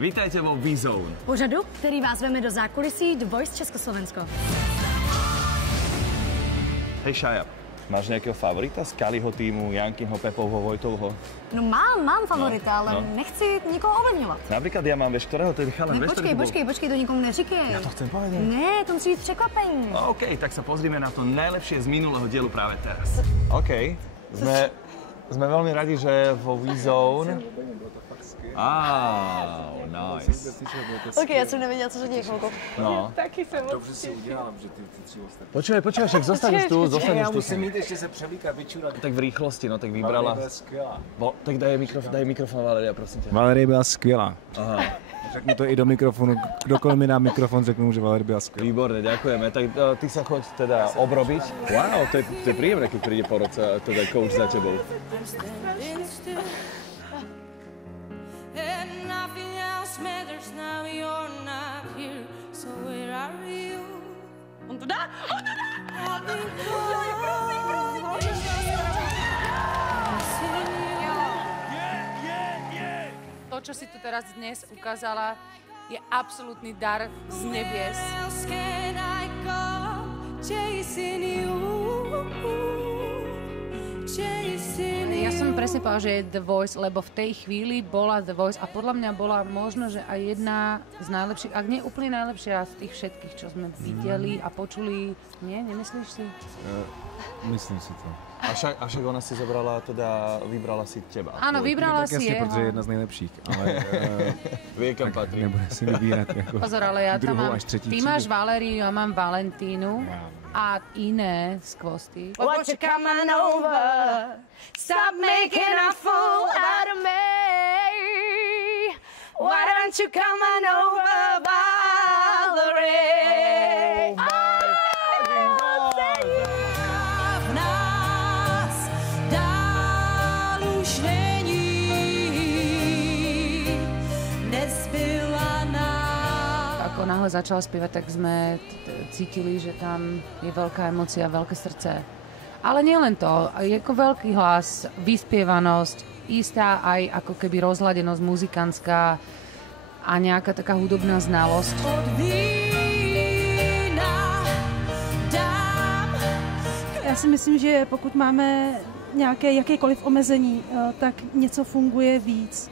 Vítajte vo V-Zone. Pořadu, který vás veme do zákulisí The Voice Československo. Hej Šaja, máš nejakého favorita z Kaliho týmu, Jankyho, Pepovho, Vojtovho? No mám favorita, ale nechci nikoho ovlivňovat. Napríklad ja mám, vieš, ktorého to je chalan? Ne, počkej, to nikomu neříkej. Ja to chcem povedať. Ne, to musí být překvapení. OK, tak sa pozrime na to najlepšie z minulého dielu práve teraz. OK, sme veľmi radi, že vo V-Zone. Nice. OK, já jsem nevěděla, co se děje chvilku. No. Taky jsem Dobře si udělám, že ty tři ostatní. Počkej, však zostaneš tu. Já musím jít ještě se převlíkat, vyčurat. Tak v rýchlosti, no, tak vybrala. Valerie byla skvělá. Tak daj mikrofon, Valeria, prosím tě. Valerie byla skvělá. Aha. Řekni to i do mikrofonu. Kdokoliv mi dá mikrofon, řeknu, že Valerie byla skvělá. Výborne, ďakujeme. Tak ty sa choď teda obrobiť. Wow, to je príjemné, keď príde po roce teda coach za tebou. On to dá! To, čo si tu teraz dnes ukázala, je absolútny dar z nebies. Ja som presne povedala, že je The Voice, lebo v tej chvíli bola The Voice a podľa mňa bola možno, že aj jedna z najlepších, ak nie úplne najlepšia z tých všetkých, čo sme videli a počuli. Nie? Nemyslíš si? Myslím si to. A však ona si vybrala si teba. Áno, vybrala si jeho. Protože je jedna z nejlepších, ale Vie, kam patrí. nebude si vybírat jako Pozor, ale ja tam druhou mám, až třetí ty máš Valériu, ja mám Valentínu a iné skvosty. What you coming over? Stop making a fool out of me. Why don't you come on over, Valerie? Ako náhle začala spievať, tak sme cítili, že tam je veľká emócia, veľké srdce. Ale nielen to, je ako veľký hlas, vyspievanosť, istá aj ako keby rozladenosť muzikantská a nejaká taká hudobná znalosť. Já si myslím, že pokud máme nějaké jakékoliv omezení, tak něco funguje víc.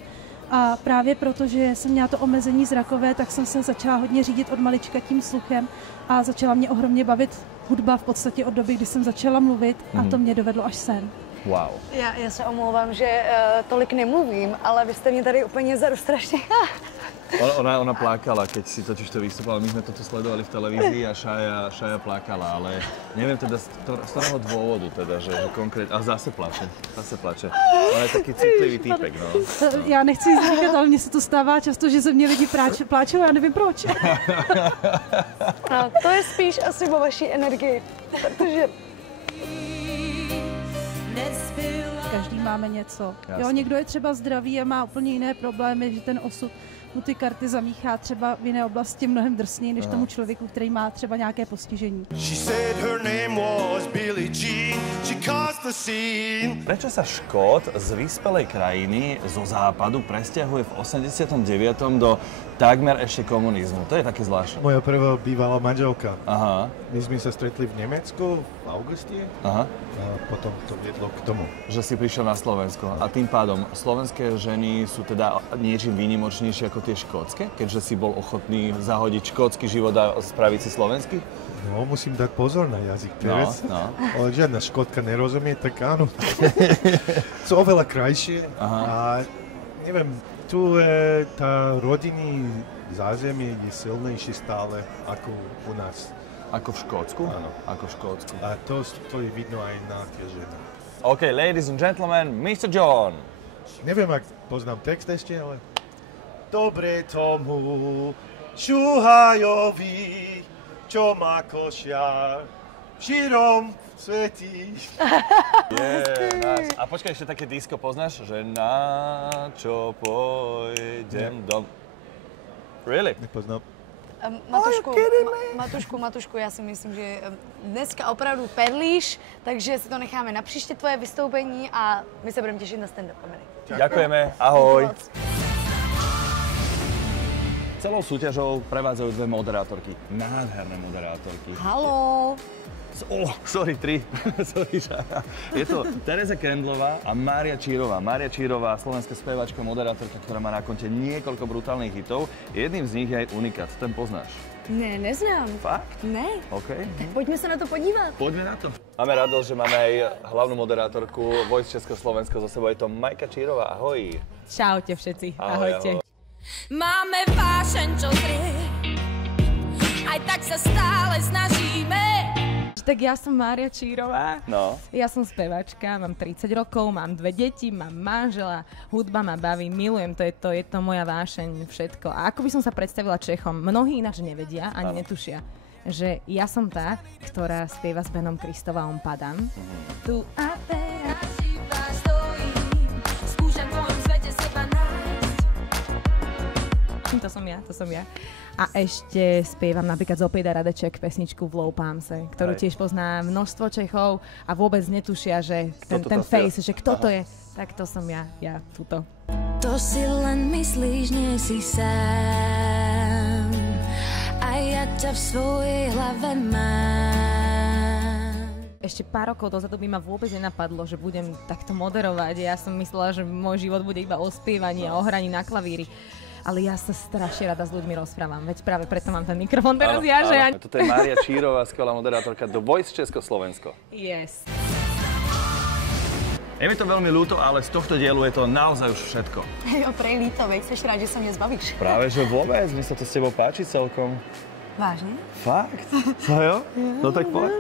A právě proto, že jsem měla to omezení zrakové, tak jsem se začala hodně řídit od malička tím sluchem a začala mě ohromně bavit hudba v podstatě od doby, kdy jsem začala mluvit a to mě dovedlo až sem. Wow. Já se omlouvám, že tolik nemluvím, ale vy jste mě tady úplně vzadu strašně. Ona plakala, keď si totiž to vystúpala. My sme toto sledovali v televízii a Šaja plakala, ale neviem teda z ktorého dôvodu teda, že konkrétne... A zase plače. On je taký citlivý týpek, no. Já nechci říkat, ale mně se to stává často, že ze mě lidi pláčou, já nevím proč. A to je spíš asi o vaší energii, protože... Každý máme něco. Jo, někdo je třeba zdravý a má úplně jiné problémy, že ten osud mu ty karty zamíchá třeba v jiné oblasti mnohem drsněji, než tomu člověku, který má třeba nějaké postižení. Prečo sa Škót z vyspelej krajiny zo západu presťahuje v 89. do takmer ešte komunizmu? To je také zvláštne. Moja prvá bývalá manželka. Aha. My sme sa stretli v Nemecku v auguste Aha. a potom to viedlo k tomu. Že si prišiel na Slovensko. A tým pádom slovenské ženy sú teda niečím výnimočnejšie ako tie škótske? Keďže si bol ochotný zahodiť škótsky život a spraviť si slovenský? No, musím dať pozor na jazyk teraz. No. Ale žiadna Škótka nerozumie, tak áno. Sú oveľa krajšie. Aha. A neviem, tu tá rodinný zázemie je silnejší stále ako u nás. Ako v Škótsku? Áno. Ako v Škótsku. A to je vidno aj na tie ženy. OK, ladies and gentlemen, Mr. John. Neviem, ak poznám text ešte, ale... Dobre tomu šuhajovi, čo má košiar v širom svetí. Nice. A počkaj, ešte také disko poznáš? Že na čo pôjdem dom... Really? Nepoznám. Matušku, já si myslím, že dneska opravdu perlíš, takže si to necháme na příště tvoje vystoupení a my se budeme těšit na stand-up komedy. Ďakujeme, ahoj. Celou súťažou prevádzajú dve moderátorky. Nádherné moderátorky. Haló. Sorry, tri. Sorry, je to Tereza Kendlová a Mária Čírová. Mária Čírová, slovenská speváčka, moderátorka, ktorá má na konte niekoľko brutálnych hitov. Jedným z nich je aj Unikát. Ten poznáš? Ne, neznám. Fakt? Ne. OK. Tak pojďme se na to podívat. Poďme na to. Máme radosť, že máme aj hlavnú moderátorku Voice Československo. Za sebou je to Majka Čírová. Ahoj. Čaute všetci. Ahoj, Ahojte. ahoj. Máme vášeň, čo zrie, aj tak sa stále snažíme. Tak ja som Mária Čírová, No. ja som spevačka, mám 30 rokov, mám 2 deti, mám manžela, hudba ma baví, milujem, to je to moja vášeň, všetko. A ako by som sa predstavila Čechom, mnohí ináč nevedia, ani netušia, že ja som tá, ktorá spieva s Benom Kristovom Padam. Tu a teraz. To som ja. A ešte spievam napríklad z Opejda Radeček pesničku v Low Palmse, ktorú tiež pozná množstvo Čechov a vôbec netušia, že ten face, že kto to je. Tak to som ja tuto. To si len myslíš, nie si sám, a ja ťa v svojej hlave mám. Ešte pár rokov dozadu by ma vôbec nenapadlo, že budem takto moderovať. Ja som myslela, že môj život bude iba o spievaní a o hraní na klavíri. Ale ja sa strašne rada s ľuďmi rozprávam, veď práve preto mám ten mikrofón teraz ja. Toto je Mária Čírová, skvelá moderátorka do Voice Československo. Yes. Je mi to veľmi ľúto, ale z tohto dielu je to naozaj už všetko. Jo, prej líto, veď seš rád, že sa mne zbavíš. Práve, že vôbec, mne sa to s tebou páči celkom. Vážne? Fakt? No jo? No tak poď.